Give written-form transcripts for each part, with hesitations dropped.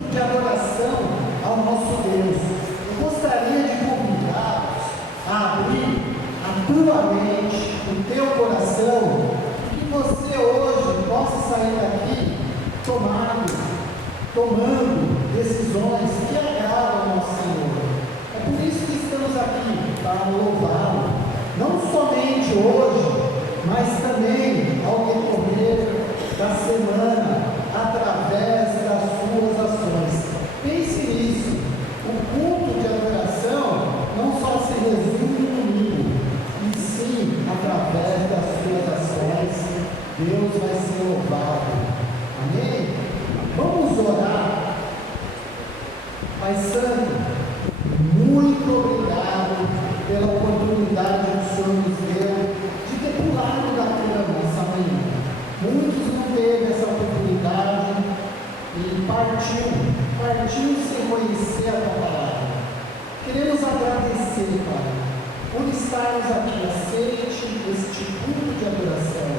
de adoração ao nosso Deus. Eu gostaria de convidá-los a abrir a tua mente, o teu coração, que você hoje possa sair daqui tomando decisões que agradam ao nosso Senhor. É por isso que estamos aqui, para louvá-lo, não somente hoje, mas também ao decorrer da semana, através das suas ações. Pense nisso, o culto de adoração não só se resume no domingo, e sim, através das suas ações, Deus vai ser louvado. Amém? Vamos orar. Pai Santo, muito obrigado pela oportunidade que o Senhor nos deu de ter pulado da cama essa manhã. Muitos não teve essa oportunidade e partiu sem conhecer a tua palavra. Queremos agradecer, Pai, por estarmos aqui. Aceite este culto de adoração.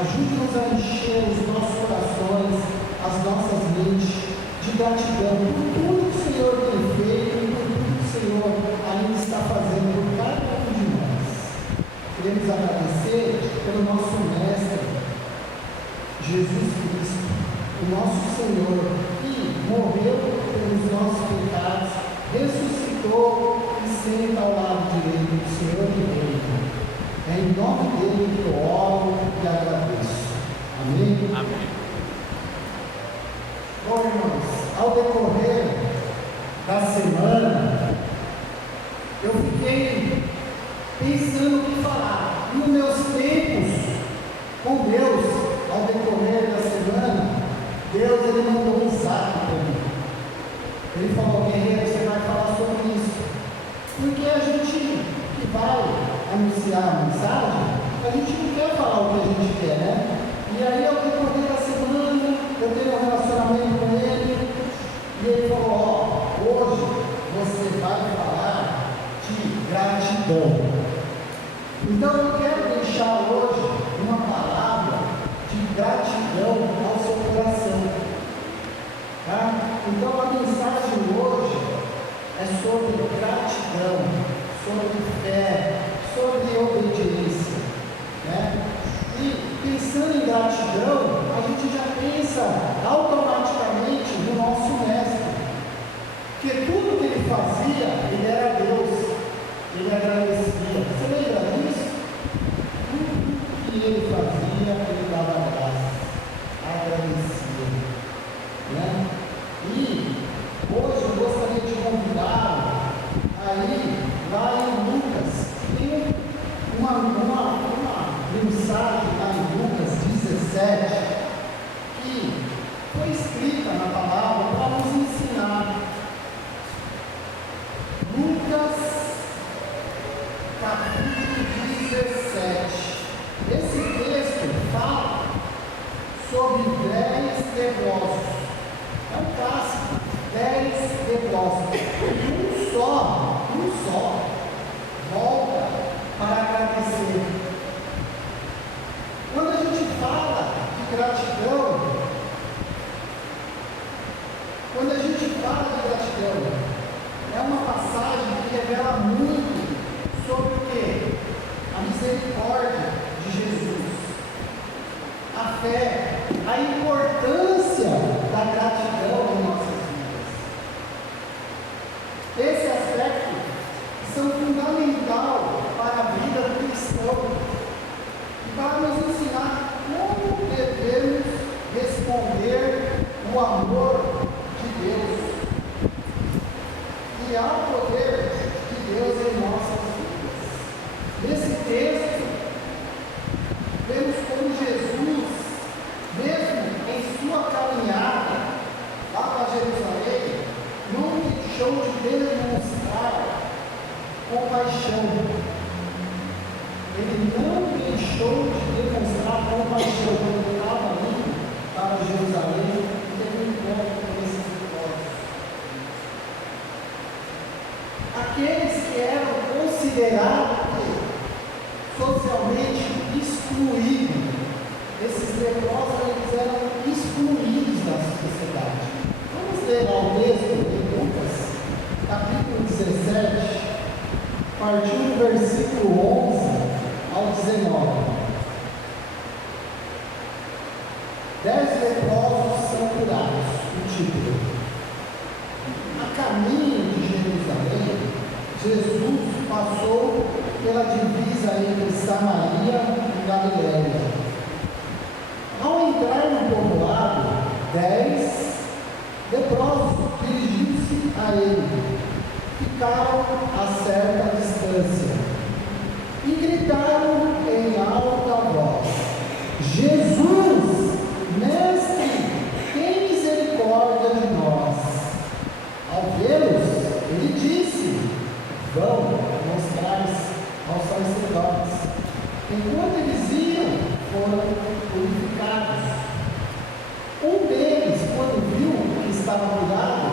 Ajude-nos a encher os nossos corações, as nossas mentes de gratidão por tudo que o Senhor tem feito e por tudo que o Senhor ainda está fazendo por cada um de nós. Queremos agradecer pelo nosso Mestre, Jesus Cristo, o nosso Senhor, que morreu pelos nossos pecados, ressuscitou e senta ao lado direito do Senhor e Reino. É em nome dele que eu oro e agradeço. Amém? Amém. Bom, irmãos, ao decorrer da semana, eu fiquei pensando o que falar. E os meus tempos com Deus, ao decorrer da semana, Deus ele mandou um zap para mim. Ele falou: guerreiro, você vai falar sobre isso. Porque a gente que vai anunciar a mensagem, a gente não quer falar o que a gente quer, né? E aí, ao decorrer da semana, eu tenho um relacionamento com ele, e ele falou: ó, hoje você vai falar de gratidão. Então eu quero deixar hoje uma palavra de gratidão ao seu coração. Tá? Então a mensagem hoje é sobre gratidão, sobre fé, sobre obediência. Né? E pensando em gratidão, a gente já pensa automaticamente no nosso mestre. Porque tudo que ele fazia, ele era Deus. Ele agradecia. Você lembra disso? Tudo que ele fazia, ele dava graças. Agradecia. Né? E hoje eu gostaria de convidá-lo aí, lá em Lucas. Tem uma mensagem lá em Lucas 17 que foi escrita na palavra para nos ensinar. Lucas capítulo 17. Esse texto fala sobre 10 leprosos. É um clássico, 10 leprosos. E um só volta para agradecer. Quando a gente fala de gratidão, é uma passagem que revela muito sobre o quê? A misericórdia de Jesus, a fé, a importância da gratidão em nossas vidas. Esse aspecto são fundamental para a vida do cristão e para nos ensinar como devemos responder o amor de Deus e ao poder de Deus em nossas vidas. Nesse texto, vemos como Jesus, mesmo em sua caminhada lá para Jerusalém, não deixou de demonstrar compaixão. Ele não deixou de demonstrar compaixão quando ele estava indo para Jerusalém e teve um encontro com esses leprosos. Aqueles que eram considerados socialmente excluídos, esses leprosos eles eram excluídos da sociedade. Vamos pegar o texto em Lucas, capítulo 17, a partir do versículo 11 ao 19. 10 leprosos são curados. O título. A caminho de Jerusalém, Jesus passou pela divisa entre Samaria e Galiléia. Ao entrar no povoado, 10 leprosos dirigiram-se a ele, ficaram a certa distância e gritaram em alta voz: Jesus, Mestre, tem misericórdia de nós. Ao vê-los, ele disse: vão mostrar-se aos sacerdotes. Enquanto eles iam, foram purificados. Um deles, quando viu que estava curado,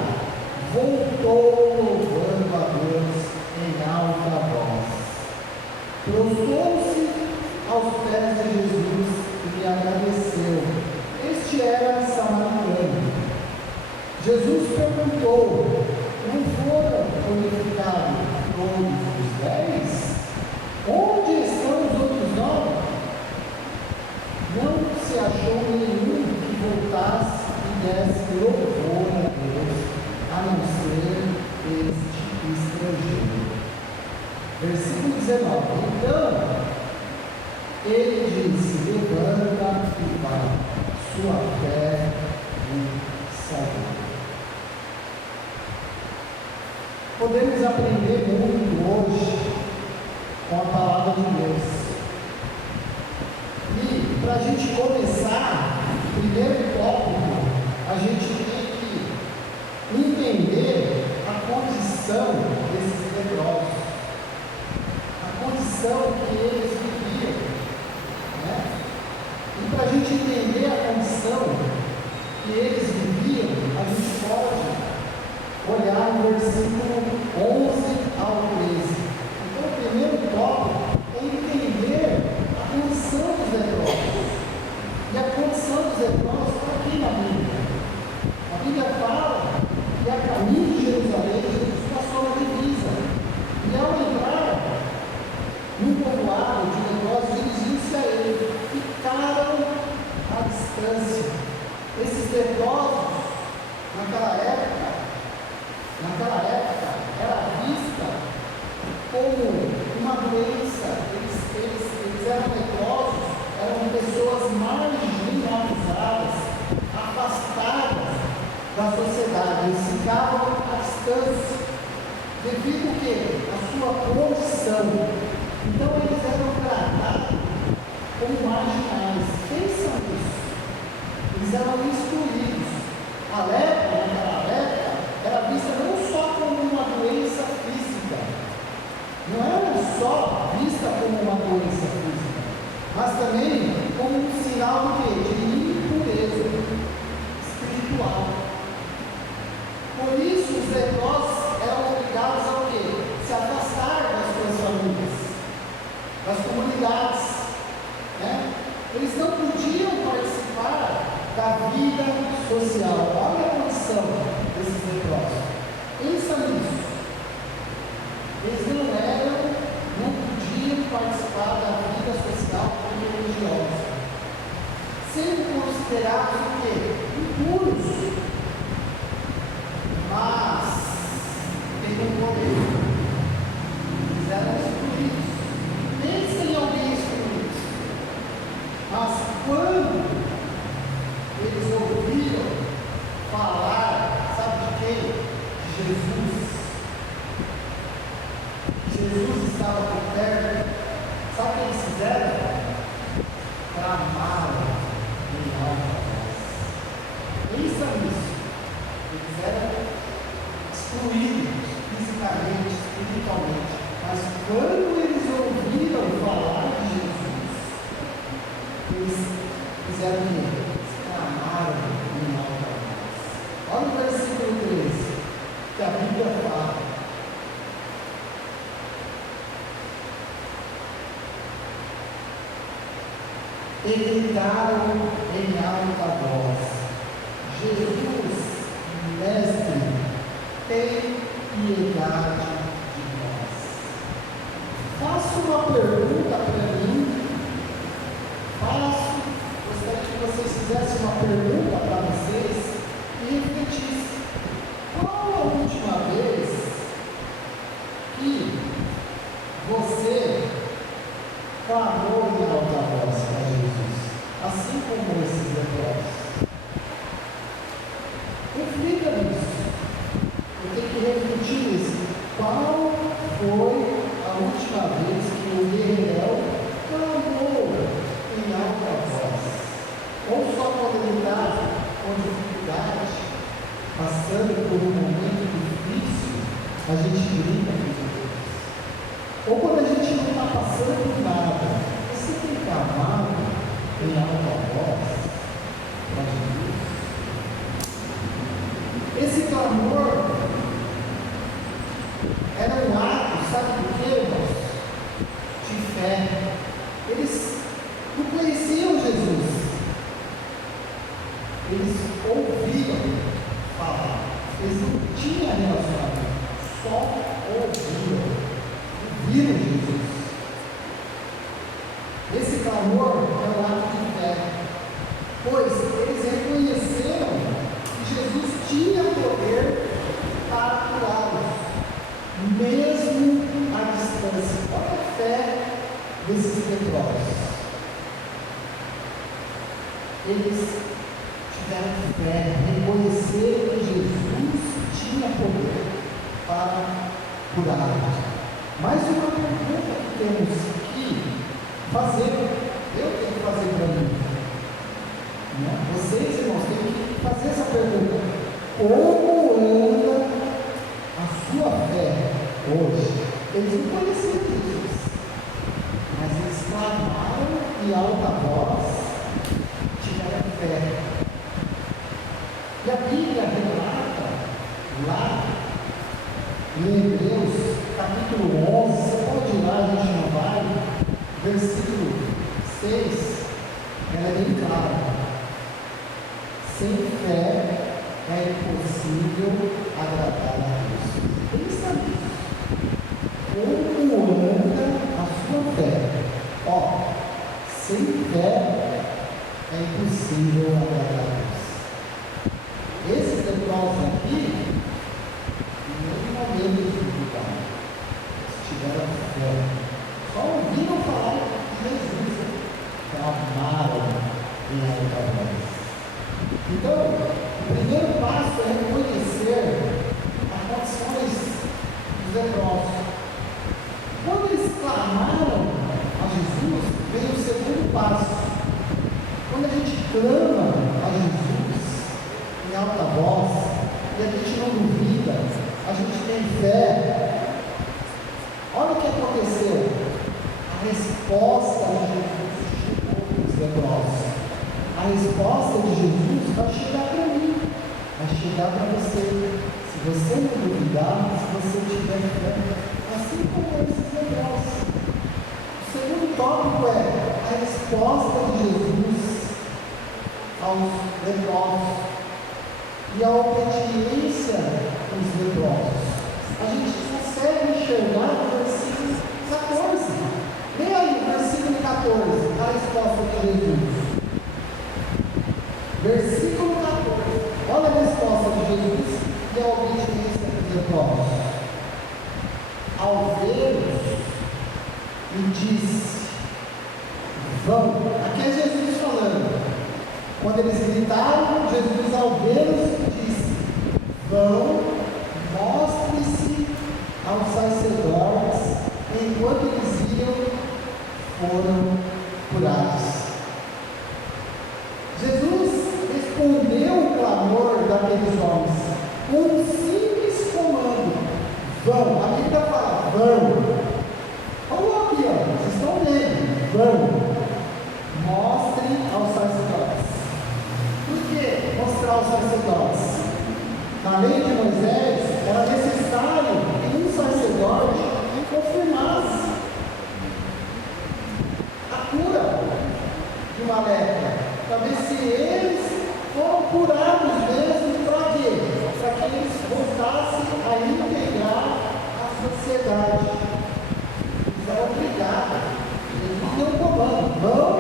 voltou louvando a Deus em alta voz. Prostrou-se aos pés de Jesus e lhe agradeceu. Este era samaritano. Jesus perguntou: não foram purificados todos os 10? Onde estão os outros 9? Não se achou nenhum que voltasse e desse louvor a Deus, a não ser este estrangeiro. Versículo 19. Então, ele disse: levanta e vai, sua fé o salvou. Podemos aprender muito hoje com a palavra de Deus. E para a gente começar, o primeiro tópico, a gente tem que entender a condição desses leprosos, a condição que eles viviam, né? E para a gente entender a condição que eles viviam, a gente pode olhar no versículo 11 ao 13. Então, o primeiro tópico é entender a condição dos leprosos. E a condição dos leprosos está aqui na Bíblia. A Bíblia fala que a caminho de Jerusalém, Jesus passou na divisa. E ao entrar no povoado de leprosos, dirigiu-se a ele. Ficaram à distância. Esses leprosos, naquela época, era vista como uma doença. Eles eram leprosos, eram pessoas marginalizadas, afastadas da sociedade. Eles ficavam à distância, devido a quê? A sua condição. Então eles eram tratados como marginais. Pensa nisso. Eles eram excluídos. A lepra, naquela época, era vista não só como uma doença física, não era só vista como uma doença física, mas também como um sinal de impureza espiritual. Por isso, os leprosos eram obrigados ao quê? Se afastar das suas famílias, das comunidades, né? Eles não podiam participar da vida social. Olha a condição desses leprosos. Pensa nisso. Eles não podiam participar da vida social ou religiosa, sendo considerados o quê? Impuros. Mas tem um problema. Eles eram excluídos. Pensa em alguém excluído. Mas quando eles ouviram falar, sabe de quem? De Jesus. Jesus estava por perto. Sabe o que eles fizeram? Clamaram em alta voz. Pensa nisso. Eles eram excluídos fisicamente, espiritualmente. Mas quando eles ouviram falar de Jesus, eles fizeram o quê? Clamaram em alta voz. Olha o versículo 13, que a Bíblia fala. E gritaram em alta voz: Jesus, Mestre, piedade de nós. Faço uma pergunta para mim. Gostaria que vocês fizessem uma pergunta para vocês e refletissem. Qual a última vez que você clamou em alta voz para Jesus, assim como esses leprosos? Reflita nisso. Eu tenho que refletir nisso. Qual foi a última vez que o guerreiro clamou em alta voz? Ou só quando ele está com dificuldade, passando por um momento difícil, a gente grita com Deus. Ou quando a gente não está passando por nada, você tem clamado em alta voz para Jesus? Esse clamor era um ato, sabe do que, irmãos? De fé. Eles não conheciam Jesus. Eles ouviam falar. Eles não tinham relacionamento. Só ouviram. Viram Jesus. Esse clamor é um ato de fé. Pois eles reconheceram que Jesus tinha poder para curá-los, mesmo à distância. Olha a fé desses leprosos. Eles tiveram fé, reconheceram que Jesus tinha poder para curá-los. Mais uma pergunta que temos que fazer, eu tenho que fazer para mim. Vocês, irmãos, têm que fazer essa pergunta: como anda a sua fé hoje? Eles não conheciam Jesus, mas eles clamaram em alta voz, tiveram fé. E a Bíblia relata lá em Hebreus capítulo 11, você pode ir lá, a gente não vai, versículo 6, ela é bem clara. Sem fé é impossível agradar a Deus. Pensa nisso. Como anda a sua fé? Sem fé é impossível agradar a Deus. Esses leprosos aqui, em nenhum momento de dificuldade, tiveram fé. Só ouviram falar de Jesus, clamaram em alta voz. Então, o primeiro passo é reconhecer as condições dos leprosos. Quando eles clamaram a Jesus, veio o segundo passo. Quando a gente clama a Jesus em alta voz, e a gente não duvida, a gente tem fé, olha o que aconteceu. A resposta de Jesus chegou para os leprosos. A resposta de Jesus vai chegar para mim, vai chegar para você. Se você não duvidar, se você tiver fé, assim como esses leprosos. O segundo tópico é a resposta de Jesus aos leprosos e a obediência dos leprosos. A gente consegue enxergar no versículo 14. Leia aí, versículo 14, a resposta de Jesus. Versículo 14, olha a resposta de Jesus e a obediência dos leprosos. Ao vê-los, lhe disse: vão. Aqui é Jesus falando. Quando eles gritaram, Jesus, ao vê-los, disse: vão, mostre-se aos sacerdotes. Enquanto eles iam, foram curados. Jesus respondeu o clamor daqueles homens com um simples comando: vão. A Bíblia fala: vão. Olha aqui, vocês estão vendo? Vão. Mostrem aos sacerdotes. Por que mostrar aos sacerdotes? Na lei de Moisés, era necessário que um sacerdote confirmasse a cura de uma lepra, para ver se eles foram curados mesmo. Para quê? Para que eles voltassem a integrar sociedade. Eles eram obrigados. Jesus deu um comando: não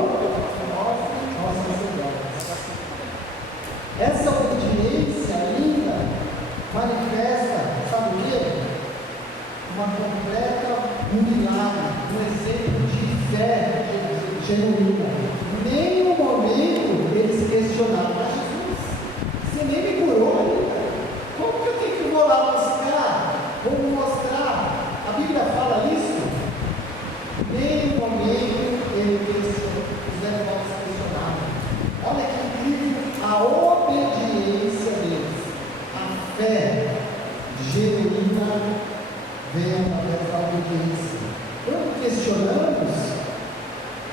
mostrem aos sacerdotes. Essa obediência ainda manifesta, sabe o quê? Uma completa, um milagre, um exemplo de fé genuína. Em nenhum momento eles questionaram: mas Jesus, você nem me curou ainda. Como que eu tenho que vou lá buscar? Vou mostrar. A Bíblia fala isso? Em nenhum momento os devotos questionaram. Olha que incrível a obediência deles. A fé genuína vem através da obediência. Quando questionamos,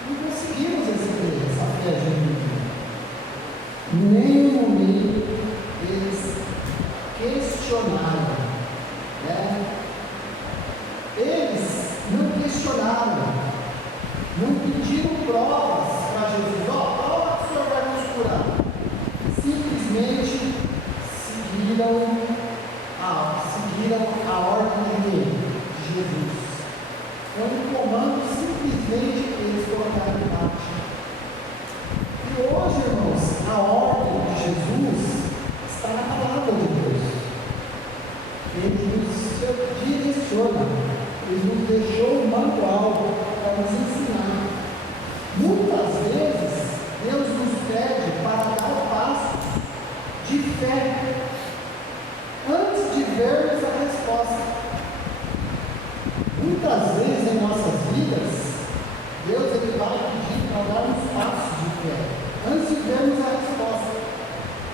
não conseguimos receber essa fé genuína. Em nenhum momento eles questionaram, né? Eles não questionaram, não pediram provas para Jesus: ó, o Senhor vai nos curar. Simplesmente seguiram a ordem de Jesus. Foi um comando, simplesmente eles colocaram em prática. E hoje, irmãos, a ordem de Jesus está na palavra de Deus. Ele nos direciona, ele nos deixou um manual para nos ensinar. Muitas vezes, Deus nos pede para dar o passo de fé antes de vermos a resposta. Muitas vezes em nossas vidas, Deus ele vai pedir para darmos passos de fé antes de vermos a resposta,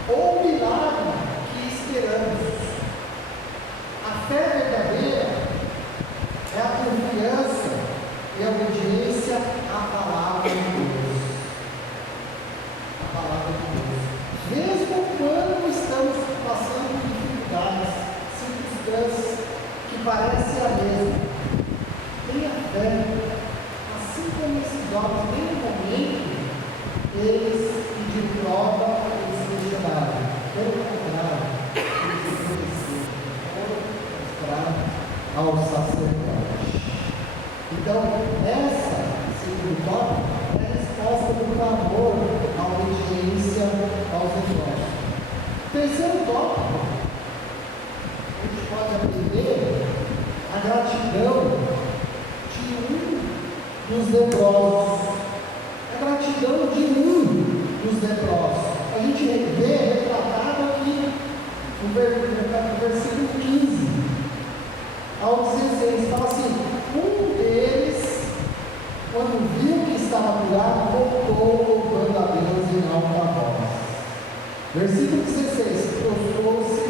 ou o milagre que esperamos. A fé verdadeira é a confiança e a obediência à palavra de Deus. A palavra de Deus. Mesmo quando estamos passando por dificuldades, circunstâncias que parecem a mesma, tenha fé. Assim como esses homens, em nenhum momento, eles pediram prova, eles questionaram. Pelo contrário, eles ofereceram, foram mostrar ao sacerdote. Então, essa, segundo tópico, é a resposta do clamor à obediência aos negócios. Terceiro tópico, a gente pode aprender a gratidão de um dos leprosos. A gratidão de um dos leprosos. A gente vê retratado aqui no versículo 15 ao 16. Fala assim: um deles, quando viu que estava curado, voltou louvando a Deus em alta voz. Versículo 16: prostrou-se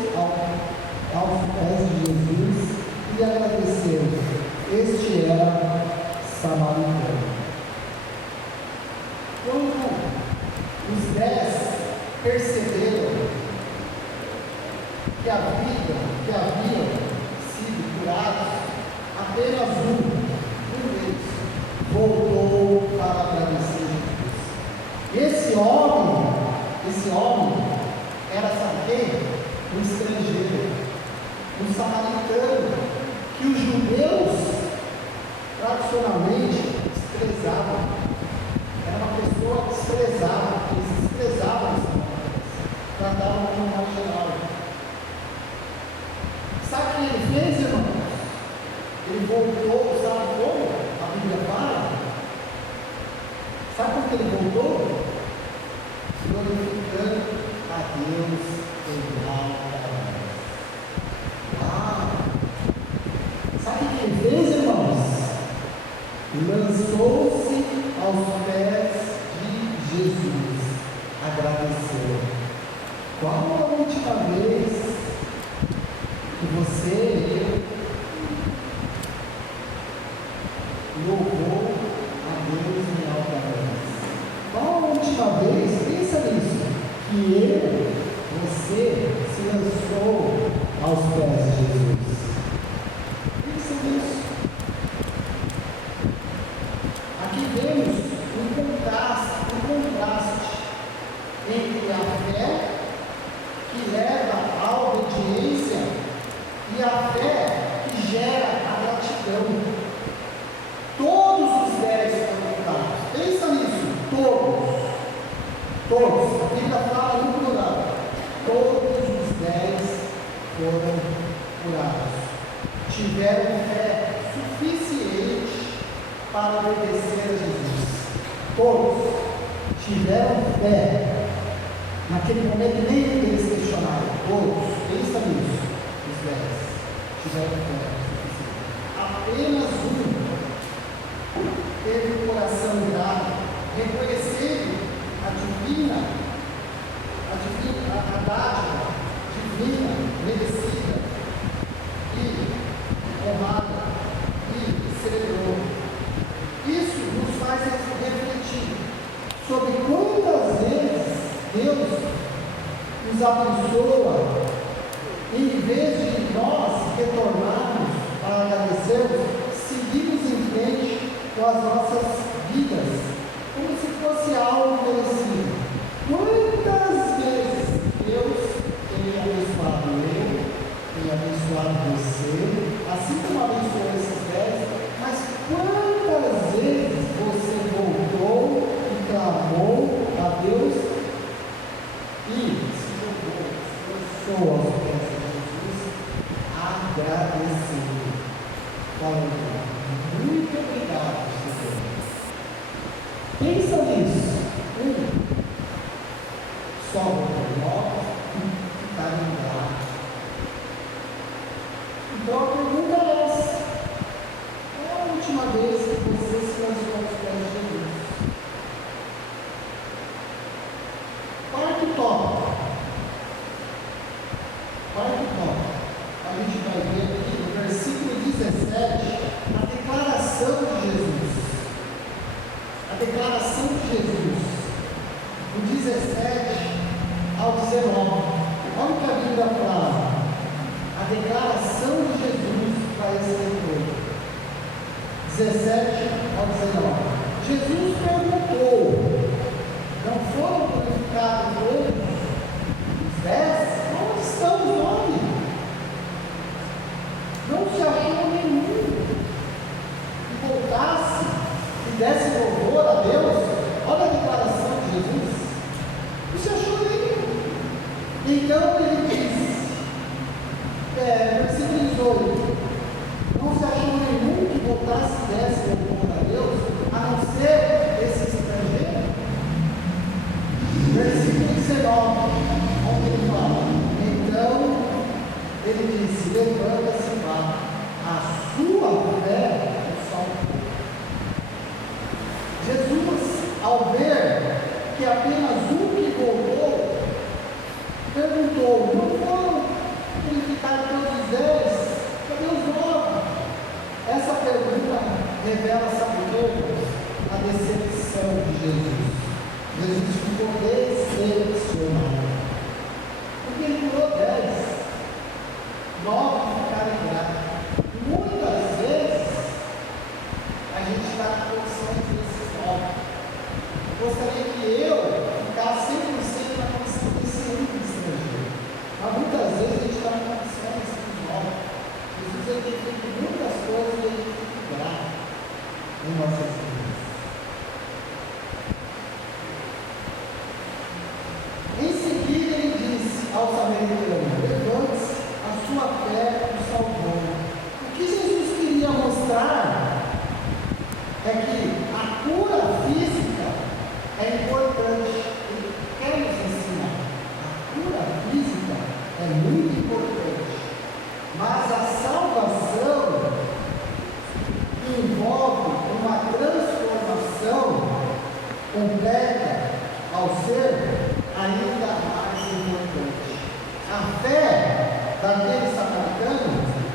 aos pés de Jesus e agradeceu. Este era samaritano. Quando os 10 perceberam que haviam sido curados, apenas um deles voltou para agradecer a Jesus. Esse homem era, sabe quem? Um estrangeiro, um samaritano, que os judeus tradicionalmente desprezavam. Era uma pessoa desprezada, eles desprezavam os samaritanos, tratavam como marginal. Sabe o que ele fez, irmãos? Ele voltou, sabe como? A Bíblia fala. Sabe por que ele voltou? Glorificando a Deus em alta voz. Sabe o que ele fez, irmãos? Lançou-se aos pés de Jesus, agradeceu. Qual a última vez que você louvou a Deus em alta voz? Qual a última vez, pensa nisso, que você se lançou aos pés de Jesus? Pensa nisso. Aqui vemos um contraste entre a fé que leva à obediência e a fé que gera a foram curados. Tiveram fé suficiente para obedecer a Jesus. Todos tiveram fé. Naquele momento, nem eles questionaram. Todos, pensa nisso. Os 10 tiveram fé suficiente. Apenas um teve o coração grato, reconhecendo a dádiva divina, merecida e honrada, e celebrou. Isso nos faz refletir sobre quantas vezes Deus nos abençoa, em vez de nós retornarmos para agradecermos, seguimos em frente com as nossas vidas, como se fosse algo merecido. Quantas vezes Deus tem abençoado eu, tem abençoado você, assim como abençoou esses 10, mas quantas vezes você voltou e clamou a Deus e se jogou, aos pés de Jesus, agradecendo, falando, muito obrigado, Senhor. Pensa nisso. Sobra por nós e ficar ingrato. Então a pergunta é essa: qual a última vez que você se lançou aos pés de Jesus? Quarto tópico. A gente vai ver aqui no versículo 17 a declaração de Jesus. A declaração de Jesus. Do 17 ao 19. Olha o que a Bíblia fala. A declaração de Jesus para esse leitor. 17 ao 19. Jesus perguntou: não foram purificados todos os 10? Onde estão os 9? Não se achou nenhum que voltasse e desse louvor a Deus. Olha a declaração de Jesus. Não se achou nenhum. Então ele diz, versículo 18: não se achou nenhum que voltasse e desse louvor a Deus, a não ser esse estrangeiro. Versículo 19, onde ele fala: então ele disse, levanta-se e vá, a sua fé o salvou. Jesus, ao ver que apenas um que voltou, perguntou: não foram purificados todos os 10? Cadê os 9? Essa pergunta revela, sabe o que? A decepção de Jesus. Jesus ficou decepcionado, porque ele curou 10, 9 ficaram ingratos. Muitas vezes a gente está na condição desses 9. Eu gostaria que eu ficasse 100% na condição desse único estrangeiro, mas muitas vezes a gente está na condição desses 9. Jesus ele tem feito muitas coisas e ele tem grato em nossas vidas. Em seguida ele disse ao samaritano: levante-se, a sua fé o salvou. O que Jesus queria mostrar é que a cura física é importante. Ele quer nos ensinar. A cura física é muito importante, mas a salvação envolve uma transformação completa ao ser ainda mais importante. A fé daquele samaritano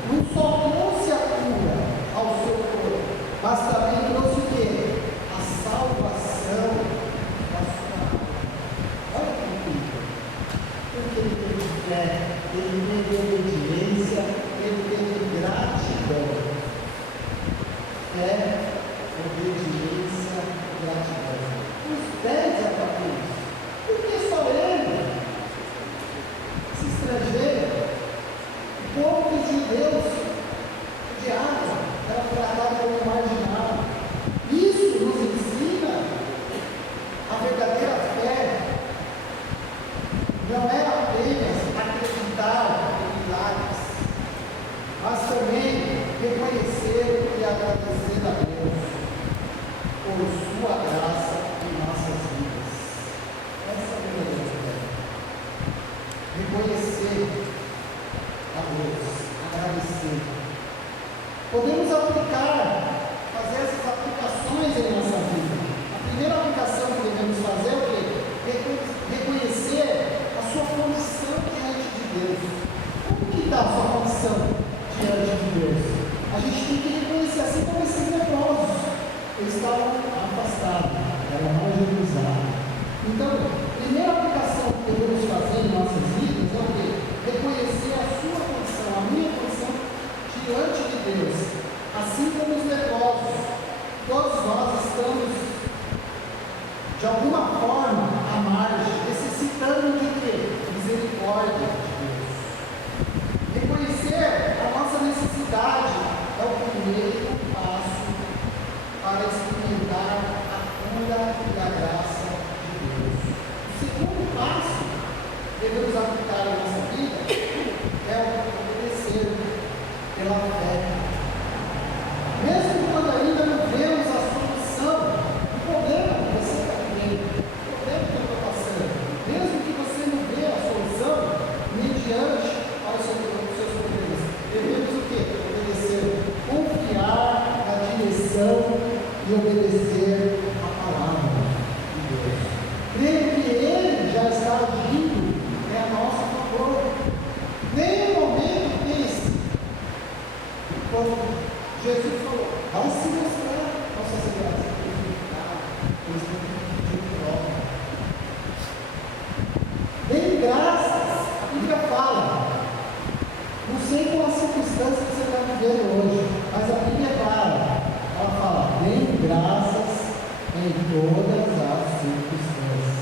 não só trouxe a cura ao seu corpo, mas também trouxe o quê? A salvação da sua alma. Olha que incrível. Porque ele teve fé, ele teve obediência, ele teve gratidão. Fé, obediência, gratidão. Os 10 apóstolos. Por que só ele? Esse estrangeiro, o povo dos judeus, o diabo, era tratado como marginal. Isso nos ensina a verdadeira fé. Não é apenas acreditar em milagres. Podemos aplicar, fazer essas aplicações em nossa vida. A primeira aplicação que devemos fazer é o quê? Reconhecer a sua condição diante de Deus. Como que está a sua condição diante de Deus? A gente tem que reconhecer, assim como esses leprosos. Eles estavam afastados, eram marginalizados. Então, a primeira aplicação que devemos fazer em nossas vidas é o quê? Reconhecer a sua condição, a minha condição diante de Deus. Assim como os leprosos, todos nós estamos, de alguma forma, à margem, necessitando de quê? Misericórdia de Deus. Reconhecer a nossa necessidade é o primeiro passo para experimentar a cura e a graça de Deus. O segundo passo que devemos aplicar em nossa vida é o obedecer pela fé. Mesmo quando ainda não vemos a solução do problema que você está vivendo, do problema que eu estou passando, mesmo que você não vê a solução mediante aos seus problemas, devemos o quê? Obedecer, confiar na direção e obedecer a palavra de Deus. Creio que Ele já está agindo a nosso favor. Nenhum momento pense, quando Jesus falou, vai se mostrar nossa graça, eles têm que pedir prova. Dê graças, a Bíblia fala, não sei qual a circunstância que você está vivendo hoje, mas a Bíblia é clara, ela fala, dê graças em todas as circunstâncias,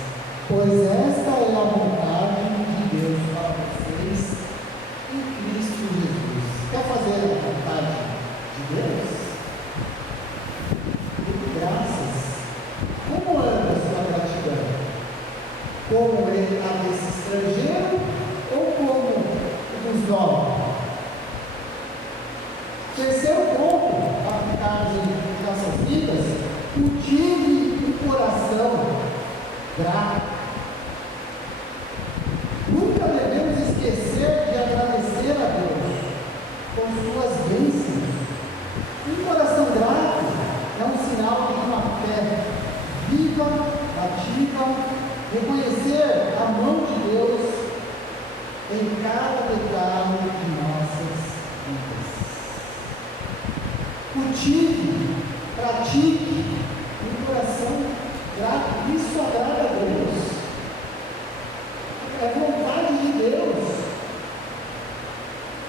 pois esta é a vontade de Deus para vocês em Cristo Jesus. Quer fazer a vontade de Deus? Dê graças. Como anda a sua gratidão? Como ele a desse estrangeiro ou como dos novos? Terceiro ponto para aplicarmos em nossas vidas: cultive um coração grato. Nunca devemos esquecer de agradecer a Deus por suas bênçãos. Um coração grato é um sinal de uma fé viva, ativa, reconhecer a mão de Deus em cada detalhe de nossas vidas. Cultive, pratique um coração grato. Isso agrada a Deus. É vontade de Deus.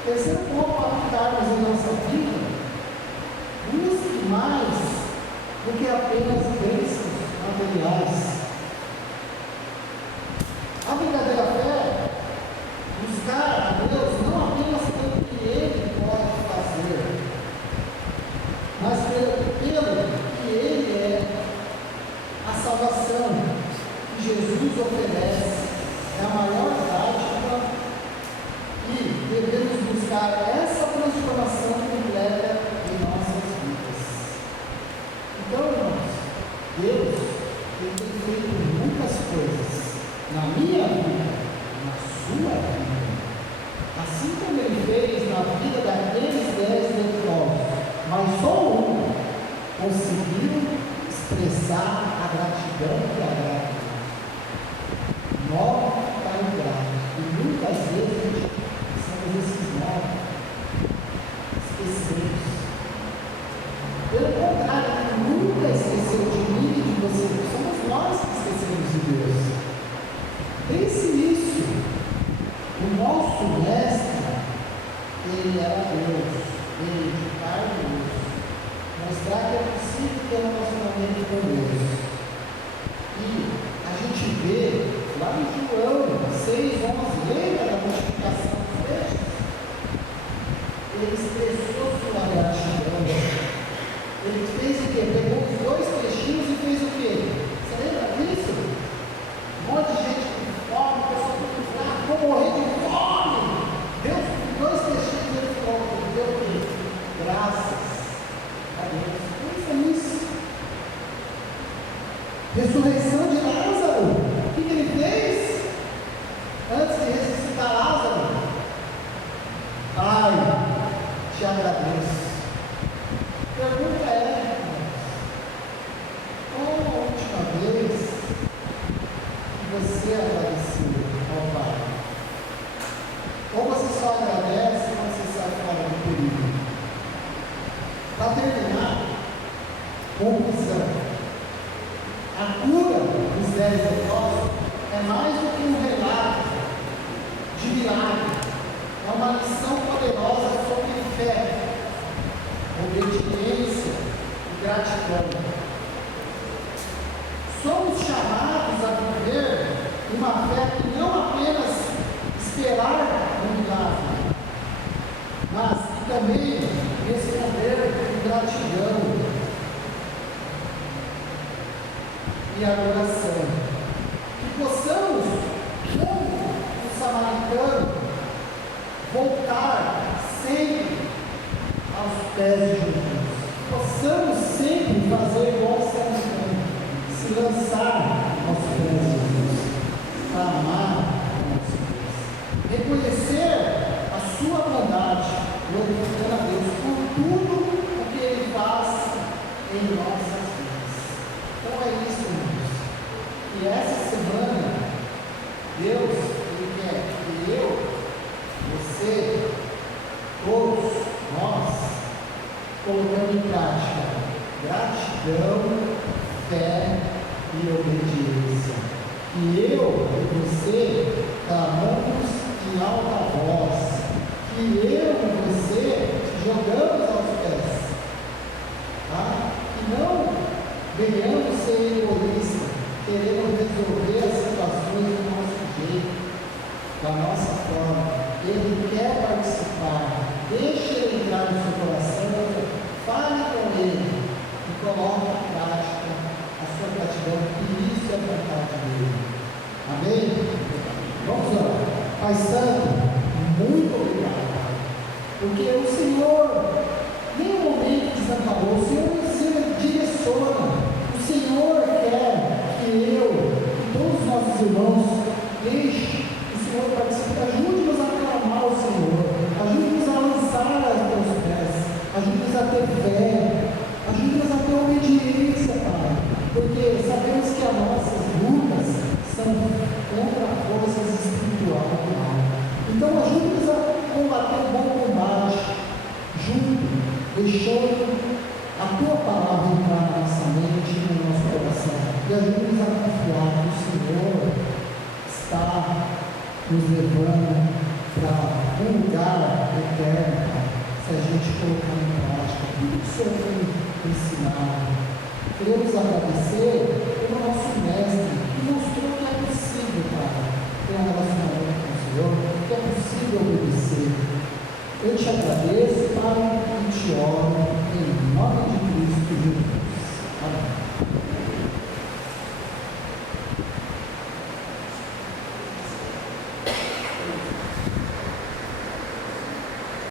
Terceiro ponto para aplicarmos em nossa vida: busque mais do que apenas bênçãos materiais. A verdadeira fé, buscar a Deus não apenas pelo que Ele pode fazer, mas pelo que Ele é, a salvação que Jesus oferece. É a maior dádiva e devemos buscar essa transformação completa em nossas vidas. Então, irmãos, Deus Ele tem feito muitas coisas na minha vida, na sua vida, assim como Ele fez na vida daqueles 10 leprosos, mas só um conseguiu expressar a gratidão e a gratidão. 9 ficaram gratos, e muitas vezes a gente somos esses 9 esquecidos. Pelo contrário, Ele nunca esqueceu de mim e de você, somos nós que esquecemos de Deus. Pense nisso. O nosso mestre, ele era Deus, ele de carne e osso. Mostrar que é possível ter um relacionamento com Deus. E a gente vê lá em João 6:11, lembra da multiplicação dos peixes? Ele expressou sua gratidão. Ele fez o quê? Pegou os 2 peixinhos e fez o quê? Você lembra disso? Um monte de gente com fome, pessoal muito fraco, vou morrer de fome. Deus, com 2 peixinhos, ele falou, deu o quê? Graças a Deus. Pensa nisso. Ressurreição de Lázaro. O que ele fez? Antes de ressuscitar Lázaro, Pai, te agradeço, Pergunta é, qual a última vez que você agradeceu ao Pai? Ou você só agradece quando você sai fora do período? Para terminar, conclusão. A cura dos 10 leprosos é mais do que um relato de milagre. É uma lição poderosa sobre fé, obediência e gratidão. Somos chamados a viver uma fé que não apenas esperar um milagre, mas que também responder com gratidão e adoração. Que possamos, como o samaritano, voltar sempre aos pés de Jesus. Possamos sempre fazer igual o samaritano, se lançar aos pés de Jesus, para amar a nosso Deus. Reconhecer a sua bondade, glorificando a Deus por tudo o que Ele faz em nossas vidas. Então é isso, irmãos. E essa semana, Deus, Ele quer que eu, você, todos nós, colocando em prática gratidão, fé e obediência. Que eu e você clamamos em alta voz. Que eu e você jogamos aos pés. Tá? Que não venhamos ser egoístas, querendo resolver as situações do nosso jeito, da nossa forma. Ele quer participar, deixe ele entrar no seu coração, fale com ele e coloque em prática a sua gratidão, que isso é a vontade dele. Amém? Vamos orar. Pai Santo, muito obrigado, porque o Senhor, nem um momento desamparou, o Senhor nos direciona, o Senhor quer que eu e todos os nossos irmãos deixem o Senhor participar, ajude-nos a clamar ao Senhor, ajude-nos a lançar aos teus pés, ajude-nos a ter fé, ajude-nos a ter obediência, Pai, porque sabemos que as nossas lutas são contra forças espirituais do mal. Então ajude-nos a combater o bom combate, junto, deixando a tua palavra entrar na nossa mente e no nosso coração, e ajude-nos a confiar que o Senhor está nos levando para um lugar eterno, se a gente colocar em prática tudo que o Senhor tem ensinado. Queremos agradecer pelo nosso mestre, que mostrou que é possível, Pai, ter um relacionamento com o Senhor, que é possível obedecer. Eu te agradeço, Pai, e te oro, em nome de Cristo Jesus. Amém.